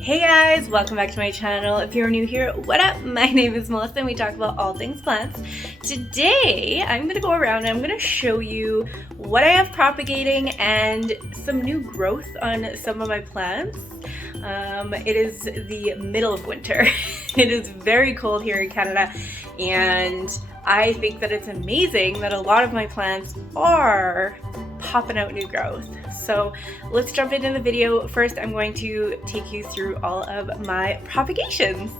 Hey guys, welcome back to my channel. If you're new here, what up? My name is Melissa and we talk about all things plants. Today, I'm going to go around and I'm going to show you what I have propagating and some new growth on some of my plants. It is the middle of winter. It is very cold here in Canada and I think that it's amazing that a lot of my plants are popping out new growth. So let's jump into the video. First, I'm going to take you through all of my propagations.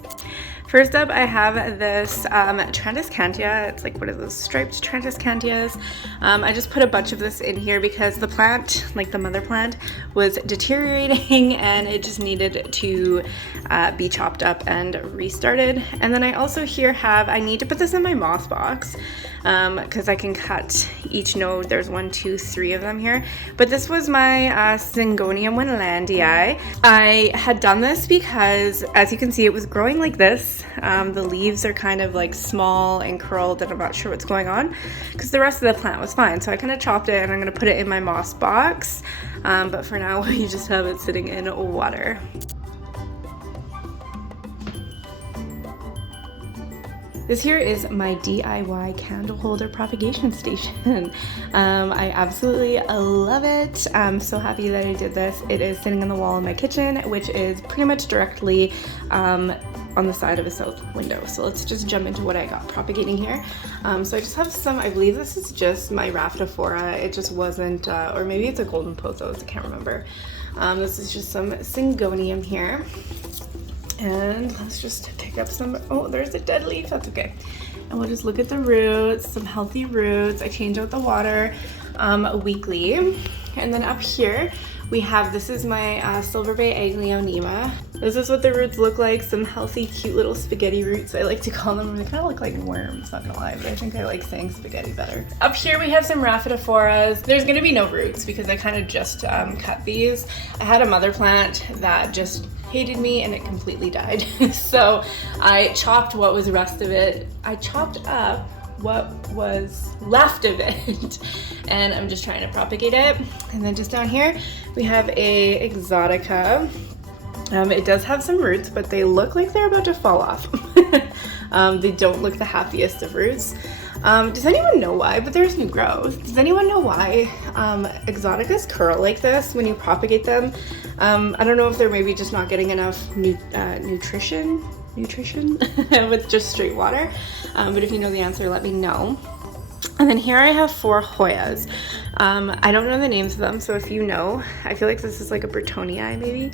First up, I have this Transcantia. It's like, what are those, striped Transcantias. I just put a bunch of this in here because the plant, like the mother plant, was deteriorating and it just needed to be chopped up and restarted. And then I also here have, I need to put this in my moss box because I can cut each node. There's 1, 2, 3 of them here. But this was my Syngonium winlandii. I had done this because, as you can see, it was growing like this. The leaves are kind of like small and curled and I'm not sure what's going on because the rest of the plant was fine. So I kind of chopped it and I'm going to put it in my moss box. But for now, we just have it sitting in water. This here is my DIY candle holder propagation station. I absolutely love it. I'm so happy that I did this. It is sitting on the wall in my kitchen, which is pretty much directly on the side of a south window. So let's just jump into what I got propagating here. So I just have some, I believe this is just my Rhaphidophora. It just wasn't, or maybe it's a golden pothos, I can't remember. This is just some Syngonium here. And let's just pick up some, oh, there's a dead leaf, that's okay. And we'll just look at the roots, some healthy roots. I change out the water weekly. And then up here, we have, this is my Silver Bay Anglionema. This is what the roots look like, some healthy, cute little spaghetti roots, I like to call them. They kind of look like worms, not gonna lie, but I think I like saying spaghetti better. Up here we have some Rhaphidophoras. There's gonna be no roots because I kind of just cut these. I had a mother plant that just hated me and it completely died. So I chopped what was the rest of it. I chopped up what was left of it and I'm just trying to propagate it. And then just down here we have a Exotica. It does have some roots, but they look like they're about to fall off. They don't look the happiest of roots. Does anyone know why? But there's new growth. Does anyone know why Exoticas curl like this when you propagate them? I don't know if they're maybe just not getting enough nutrition with just straight water. But if you know the answer, let me know. And then here I have 4 Hoyas. I don't know the names of them, so if you know, I feel like this is like a Bretonii maybe.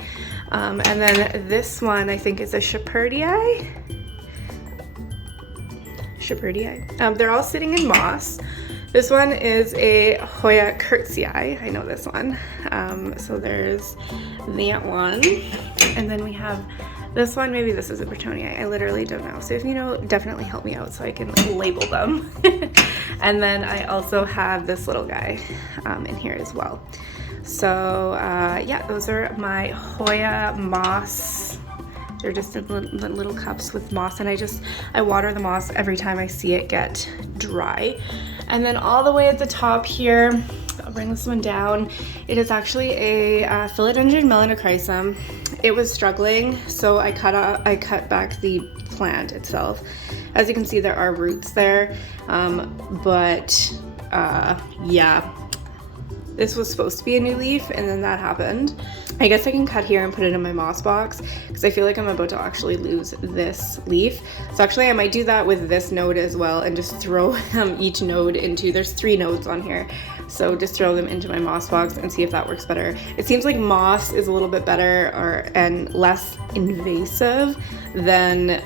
And then this one I think is a Shepherdii. They're all sitting in moss. This one is a Hoya Curtsii. I know this one. So there's that one. And then we have this one. Maybe this is a Bretonii. I literally don't know. So if you know, definitely help me out so I can label them. And then I also have this little guy in here as well. So yeah, those are my Hoya moss. They're just in little cups with moss, and I water the moss every time I see it get dry. And then all the way at the top here, I'll bring this one down. It is actually a Philodendron melanochrysum. It was struggling, so I cut back the plant itself. As you can see, there are roots there, but yeah. This was supposed to be a new leaf and then that happened. I guess I can cut here and put it in my moss box because I feel like I'm about to actually lose this leaf. So actually I might do that with this node as well and just throw each node into, there's 3 nodes on here. So just throw them into my moss box and see if that works better. It seems like moss is a little bit better and less invasive than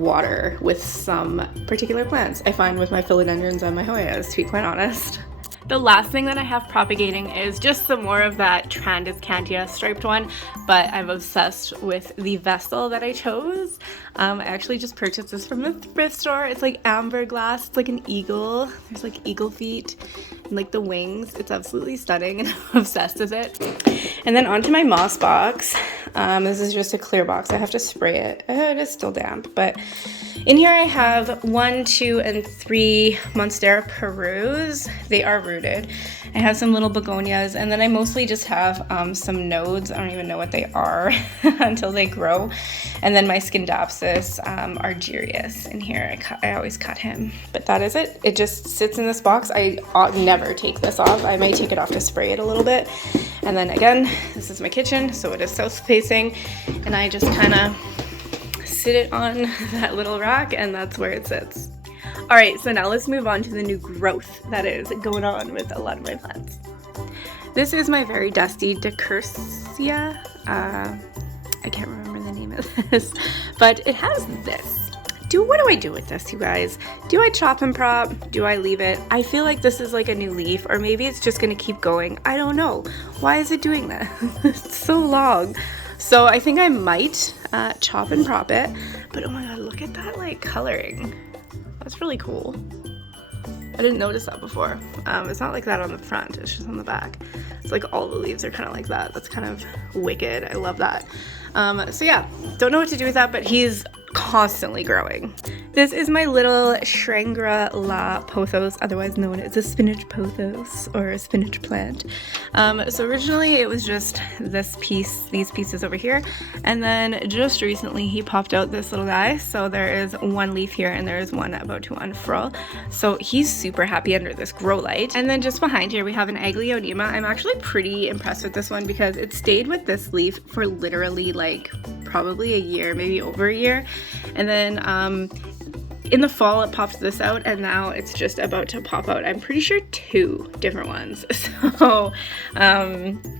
water with some particular plants. I find with my philodendrons and my Hoyas, to be quite honest. The last thing that I have propagating is just some more of that Transcantia striped one, but I'm obsessed with the vessel that I chose. I actually just purchased this from the thrift store. It's like amber glass. It's like an eagle. There's like eagle feet and like the wings. It's absolutely stunning and I'm obsessed with it. And then onto my moss box. This is just a clear box. I have to spray it. It is still damp, but in here I have 1, 2, and 3 Monstera Perus. They are rooted. I have some little begonias, and then I mostly just have some nodes. I don't even know what they are until they grow. And then my Scindapsus argyrius in here. I always cut him. But that is it. It just sits in this box. I never take this off. I might take it off to spray it a little bit. And then again, this is my kitchen, so it is south facing, and I just kind of sit it on that little rack, and that's where it sits. All right, so now let's move on to the new growth that is going on with a lot of my plants. This is my very dusty Decarcia. I can't remember the name of this, but it has this. What do I do with this, you guys? Do I chop and prop? Do I leave it? I feel like this is like a new leaf, or maybe it's just gonna keep going. I don't know. Why is it doing that? It's so long. So I think I might chop and prop it, but oh my god, look at that like coloring. That's really cool. I didn't notice that before. It's not like that on the front, it's just on the back. It's like all the leaves are kind of like that. That's kind of wicked. I love that. So yeah, don't know what to do with that, but he's constantly growing. This is my little Shangri-La Pothos, otherwise known as a spinach pothos or a spinach plant. So originally it was just this piece, these pieces over here, and then just recently he popped out this little guy. So there is one leaf here and there is one about to unfurl. So he's super happy under this grow light. And then just behind here we have an Anglionema. I'm actually pretty impressed with this one because it stayed with this leaf for literally like probably a year, maybe over a year. And then in the fall it popped this out, and now it's just about to pop out, I'm pretty sure 2 different ones. So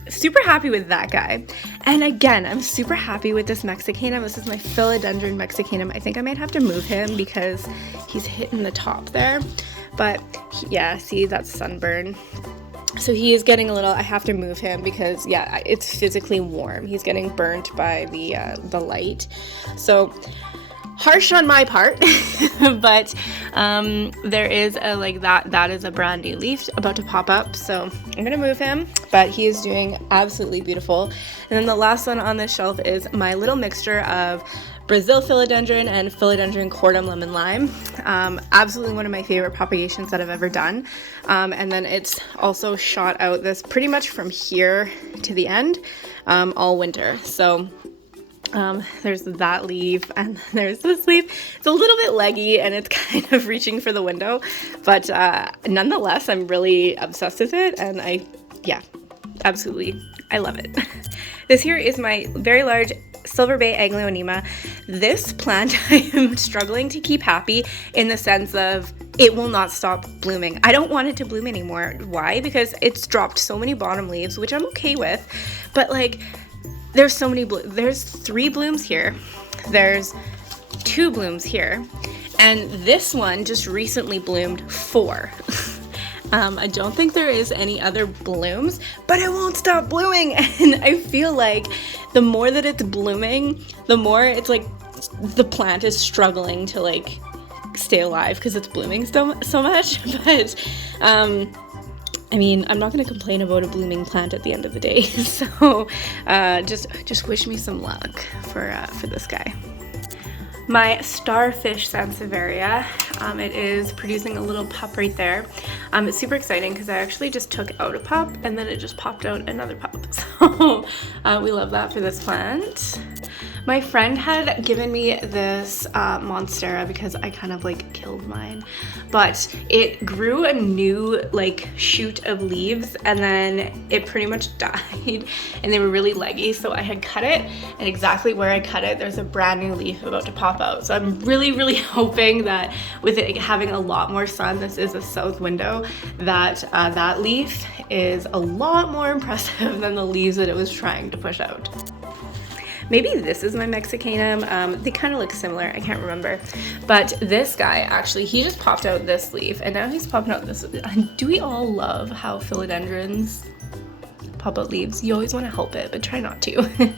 super happy with that guy. And again, I'm super happy with this Mexicanum. This is my Philodendron Mexicanum. I think I might have to move him because he's hitting the top there. But yeah, see, that's sunburn. So he is getting a little, I have to move him because yeah, it's physically warm. He's getting burnt by the light. So harsh on my part, but there is a like that is a brand new leaf about to pop up. So I'm gonna move him, but he is doing absolutely beautiful. And then the last one on this shelf is my little mixture of Brazil Philodendron and Philodendron Cordum Lemon Lime. Absolutely one of my favorite propagations that I've ever done. And then it's also shot out this pretty much from here to the end all winter. So there's that leaf and there's this leaf. It's a little bit leggy and it's kind of reaching for the window, but nonetheless, I'm really obsessed with it, and yeah, absolutely, I love it. This here is my very large Silver Bay Anglionema. This plant I am struggling to keep happy in the sense of it will not stop blooming. I don't want it to bloom anymore. Why? Because it's dropped so many bottom leaves, which I'm okay with, but like there's so many there's 3 blooms here, there's 2 blooms here, and this one just recently bloomed 4. I don't think there is any other blooms, but it won't stop blooming, and I feel like the more that it's blooming, the more it's like the plant is struggling to like stay alive because it's blooming so much. But I mean, I'm not going to complain about a blooming plant at the end of the day. So just wish me some luck for this guy. My Starfish Sansevieria, it is producing a little pup right there. It's super exciting because I actually just took out a pup and then it just popped out another pup. So we love that for this plant. My friend had given me this Monstera because I kind of like killed mine, but it grew a new like shoot of leaves and then it pretty much died and they were really leggy, so I had cut it, and exactly where I cut it there's a brand new leaf about to pop out. So I'm really hoping that with it having a lot more sun, this is a south window, that that leaf is a lot more impressive than the leaves that it was trying to push out. Maybe this is my Mexicanum. They kind of look similar, I can't remember. But this guy, actually, he just popped out this leaf, and now he's popping out this. Do we all love how philodendrons pop out leaves? You always want to help it, but try not to.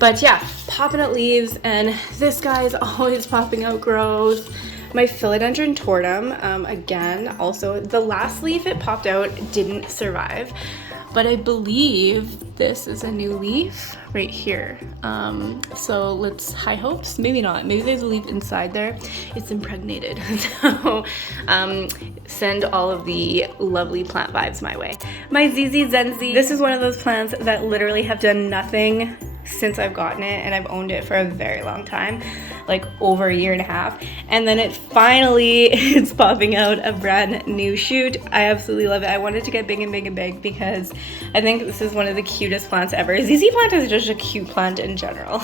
But yeah, popping out leaves, and this guy is always popping out growth. My Philodendron tortum, again, also, the last leaf it popped out didn't survive. but I believe this is a new leaf right here. So let's high hopes, maybe not, maybe there's a leaf inside there. It's impregnated. So send all of the lovely plant vibes my way. My ZZ Zenzi, this is one of those plants that literally have done nothing since I've gotten it, and I've owned it for a very long time, like over a year and a half, and then it finally it's popping out a brand new shoot. I absolutely love it. I wanted to get big and big and big because I think this is one of the cutest plants ever. ZZ plant is just a cute plant in general.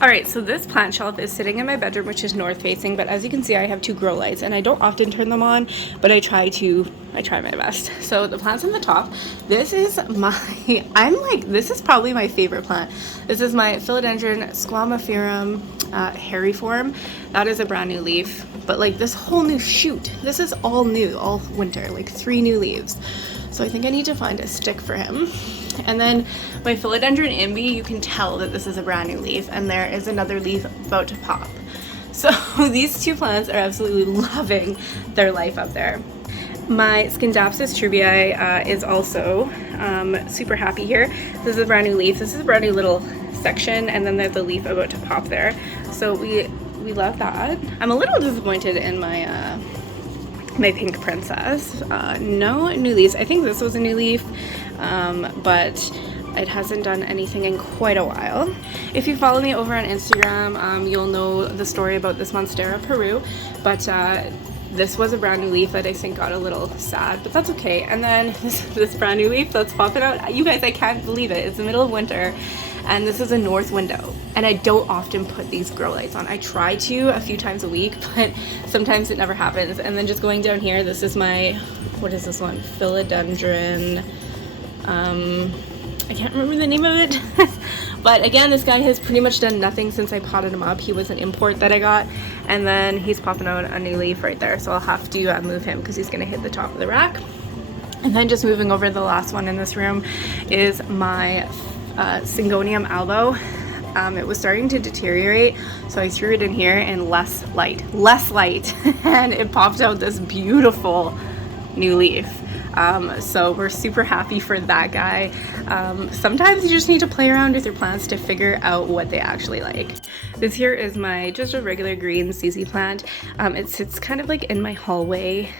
All right, so this plant shelf is sitting in my bedroom, which is north facing, but as you can see, I have 2 grow lights, and I don't often turn them on, but I try my best. So the plant's on the top. This is this is probably my favorite plant. This is my Philodendron squamiferum hairyform. That is a brand new leaf, but like this whole new shoot, this is all new, all winter, like 3 new leaves. So I think I need to find a stick for him. And then my Philodendron imbi, you can tell that this is a brand new leaf, and there is another leaf about to pop. So these 2 plants are absolutely loving their life up there. My Scindapsus trubii is also super happy here. This is a brand new leaf. This is a brand new little section, and then there's a leaf about to pop there. So we love that. I'm a little disappointed in my my pink princess. No new leaves. I think this was a new leaf, but it hasn't done anything in quite a while. If you follow me over on Instagram, you'll know the story about this Monstera Peru, but this was a brand new leaf that I think got a little sad, but that's okay. And then this brand new leaf that's popping out. You guys, I can't believe it. It's the middle of winter, and this is a north window. And I don't often put these grow lights on. I try to a few times a week, but sometimes it never happens. And then just going down here, this is my, what is this one? Philodendron. I can't remember the name of it. But again, this guy has pretty much done nothing since I potted him up. He was an import that I got, and then he's popping out a new leaf right there. So I'll have to move him because he's gonna hit the top of the rack. And then just moving over, the last one in this room is my Syngonium albo. It was starting to deteriorate, so I threw it in here in less light, and it popped out this beautiful new leaf. So we're super happy for that guy. Sometimes you just need to play around with your plants to figure out what they actually like. This here is my just a regular green ZZ plant. It sits kind of like in my hallway,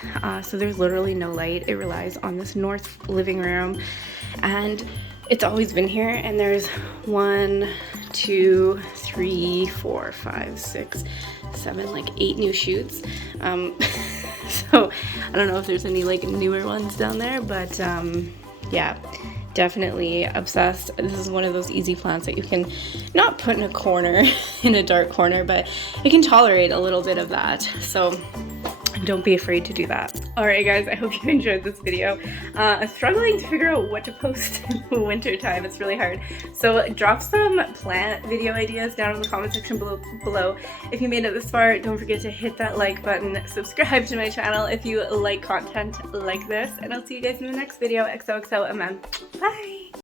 so there's literally no light. It relies on this north living room, and it's always been here. And there's 1, 2, 3, 4, 5, 6, 7, like 8 new shoots. So I don't know if there's any like newer ones down there, but yeah, definitely obsessed. This is one of those easy plants that you can not put in a corner, in a dark corner, but it can tolerate a little bit of that. So don't be afraid to do that. Alright guys, I hope you enjoyed this video. I'm struggling to figure out what to post in the winter time. It's really hard. So drop some plant video ideas down in the comment section below. If you made it this far, don't forget to hit that like button, subscribe to my channel if you like content like this, and I'll see you guys in the next video. XOXO, bye!